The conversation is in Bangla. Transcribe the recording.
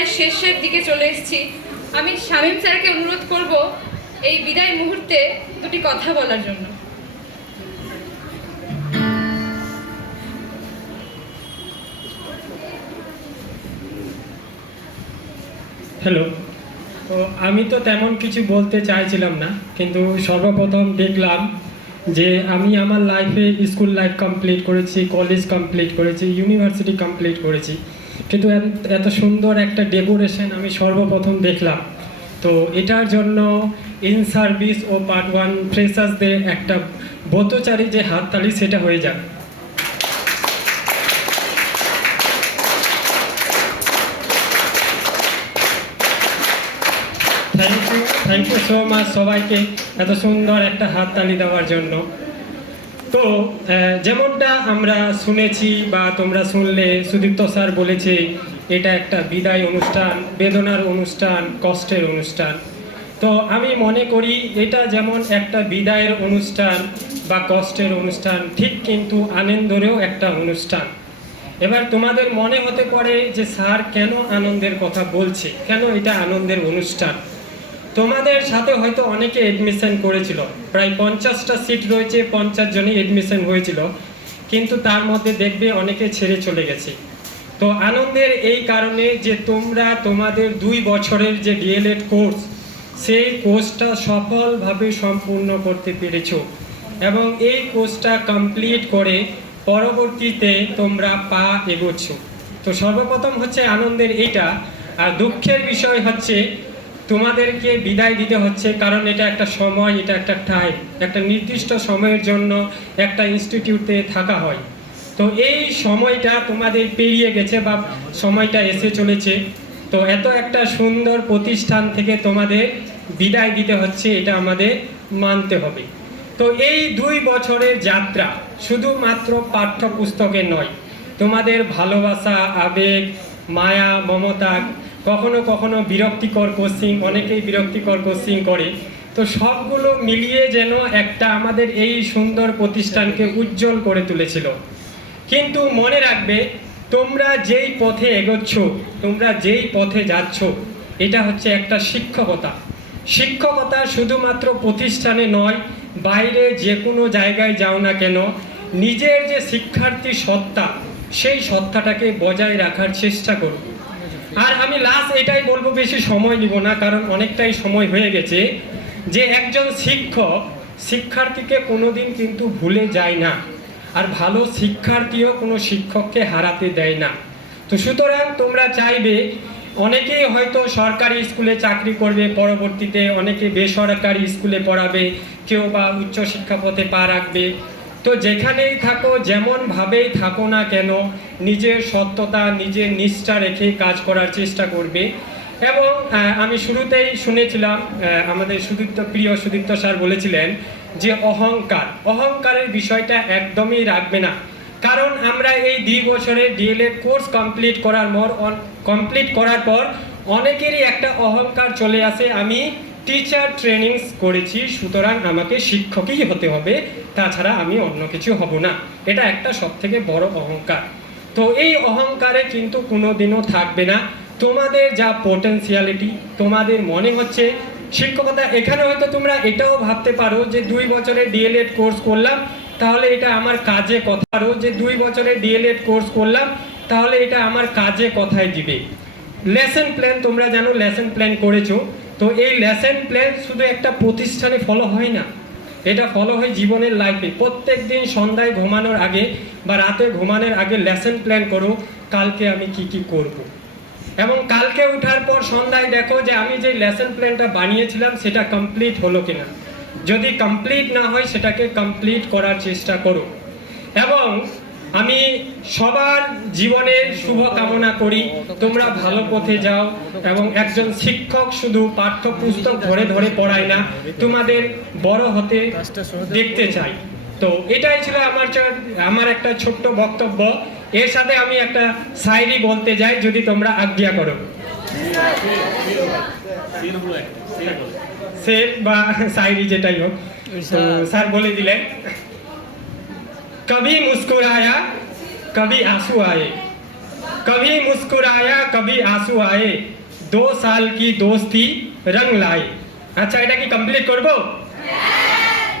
প্রায় শেষের দিকে চলে এসেছি। আমি শামীম স্যারকে অনুরোধ করব এই বিদায় মুহূর্তে দুটি কথা বলার জন্য। হ্যালো তো আমি তো তেমন কিছু বলতে চাইছিলাম না, কিন্তু সর্বপ্রথম দেখলাম যে আমি আমার লাইফে স্কুল লাইফ কমপ্লিট করেছি কলেজ কমপ্লিট করেছি ইউনিভার্সিটি কমপ্লিট করেছি। কিন্তু এত- সুন্দর একটা ডেকোরেশন আমি সর্বপ্রথম দেখলাম। তো এটার জন্য ইন সার্ভিস ও পার্ট ওয়ান ফ্রেশার্সদের একটা ব্রতচারী যে হাততালি, সেটা হয়ে যাবে thank you thank you so much সবাইকে এত সুন্দর একটা হাততালি দেওয়ার জন্য। তো যেমনটা আমরা শুনেছি বা তোমরা শুনলে, সুদীপ্ত স্যার বলেছে, এটা একটা বিদায় অনুষ্ঠান, বেদনার অনুষ্ঠান, কষ্টের অনুষ্ঠান। তো আমি মনে করি এটা যেমন একটা বিদায়ের অনুষ্ঠান বা কষ্টের অনুষ্ঠান, ঠিক কিন্তু আনন্দেরও একটা অনুষ্ঠান। এবার তোমাদের মনে হতে পারে যে স্যার কেন আনন্দের কথা বলছে? কেন এটা আনন্দের অনুষ্ঠান? তোমাদের সাথে হয়তো অনেকে এডমিশন করেছিল। প্রায় পঞ্চাশটা সিট রয়েছে, পঞ্চাশ জনই এডমিশন হয়েছিল। কিন্তু তার মধ্যে দেখবে অনেকে ছেড়ে চলে গেছে। তো আনন্দের এই কারণে যে তোমরা তোমাদের দুই বছরের যে ডিএলএড কোর্স সেই কোর্সটা সফলভাবে সম্পূর্ণ করতে পেরেছ। এবং এই কোর্সটা কমপ্লিট করে পরবর্তীতে তোমরা পা এগোচ্ছ। তো সর্বপ্রথম হচ্ছে আনন্দের এইটা, আর দুঃখের বিষয় হচ্ছে তোমাদেরকে বিদায় দিতে হচ্ছে, কারণ এটা একটা সময়, এটা একটা টাইম একটা নির্দিষ্ট সময়ের জন্য একটা ইনস্টিটিউটে থাকা হয়। তো এই সময়টা তোমাদের পেরিয়ে গেছে বা সময়টা এসে চলেছে। তো এত একটা সুন্দর প্রতিষ্ঠান থেকে তোমাদের বিদায় দিতে হচ্ছে, এটা আমাদের মানতে হবে। তো এই দুই বছরের যাত্রা শুধুমাত্র পাঠ্যপুস্তকে নয়, তোমাদের ভালোবাসা, আবেগ, মায়া, মমতা কখনো কখনো বিরক্তিকর কোচিং অনেকেই বিরক্তিকর কোচিং করে। তো সবগুলো মিলিয়ে যেন একটা আমাদের এই সুন্দর প্রতিষ্ঠানকে উজ্জ্বল করে তুলেছিল। কিন্তু মনে রাখবে, তোমরা যেই পথে এগোচ্ছ, তোমরা যেই পথে যাচ্ছ, এটা হচ্ছে একটা শিক্ষকতা। শিক্ষকতা শুধুমাত্র প্রতিষ্ঠানে নয়, বাইরে যে কোনো জায়গায় যাও না কেন, নিজের যে শিক্ষার্থী সত্তা, সেই সত্তাটাকে বজায় রাখার চেষ্টা করো আর আমি লাস্ট এটাই বলব, বেশি সময় নিব না, কারণ অনেকটাই সময় হয়ে গেছে, যে একজন শিক্ষক শিক্ষার্থীকে কোনোদিন কিন্তু ভুলে যায় না, আর ভালো শিক্ষার্থীও কোনো শিক্ষককে হারাতে দেয় না। তো সুতরাং তোমরা চাইবে, অনেকেই হয়তো সরকারি স্কুলে চাকরি করবে, পরবর্তীতে অনেকে বেসরকারি স্কুলে পড়াবে, কেউ বা উচ্চশিক্ষা পথে পা রাখবে তো যেখানেই থাকো, যেমনভাবেই থাকো না কেন, নিজের সত্যতা, নিজের নিষ্ঠা রেখে কাজ করার চেষ্টা করবে। এবং আমি শুরুতেই শুনেছিলাম আমাদের সুদীপ্ত, প্রিয় সুদীপ্ত স্যার বলেছিলেন যে অহংকার, অহংকারের বিষয়টা একদমই রাখবে না। কারণ আমরা এই দুই বছরের ডিএলএড কোর্স কমপ্লিট করার পর কমপ্লিট করার পর অনেকেরই একটা অহংকার চলে আসে। আমি টিচার ট্রেনিংস করেছি, সুতরাং আমাকে শিক্ষকই হতে হবে। তাছাড়া আমি অন্য কিছু হব না। এটা একটা সব থেকে বড় অহংকার। তো এই অহংকারে কিন্তু কোনোদিনও থাকবে না। তোমাদের যা পোটেন্সিয়ালিটি তোমাদের মনে হচ্ছে শিক্ষকতা এখানে হয়তো তোমরা এটাও ভাবতে পারো যে দুই বছরের ডিএলএড কোর্স করলাম, তাহলে এটা আমার কাজে কথা পারো যে দুই বছরের ডিএলএড কোর্স করলাম, তাহলে এটা আমার কাজে কথায় দিবে। লেসন প্ল্যান তোমরা জানো লেসন প্ল্যান করেছ। তো এই লেসন প্ল্যান শুধু একটা প্রতিষ্ঠানে ফলো হয় না। এটা ফলো হয় জীবনের লাইফে প্রত্যেক দিন সন্ধ্যায় ঘুমানোর আগে বা রাতে ঘুমানোর আগে লেসন প্ল্যান করো, কালকে আমি কি কি করব। এবং কালকে ওঠার পর সন্ধ্যায় দেখো যে আমি যে লেসন প্ল্যানটা বানিয়েছিলাম, সেটা কমপ্লিট হলো কিনা। যদি কমপ্লিট না হয়, সেটাকে কমপ্লিট করার চেষ্টা করো। এবং আমি সবার জীবনের শুভ কামনা করি তোমরা ভালো পথে যাও এবং একজন শিক্ষক শুধু পাঠ্যপুস্তক ধরে ধরে পড়ায় না তোমাদের বড় হতে দেখতে চাই। তো এটাই ছিল আমার আমার একটা ছোট্ট বক্তব্য। এর সাথে আমি একটা শায়রি বলতে যাই যদি তোমরা আজ্ঞা করো। সে বা শায়রি যেটাই হোক। স্যার বলে দিলেন। कभी मुस्कुराया कभी आंसू आए कभी मुस्कुराया कभी आंसू आए दो साल की दोस्ती रंग लाए আচ্ছা এটা কি কমপ্লিট করবো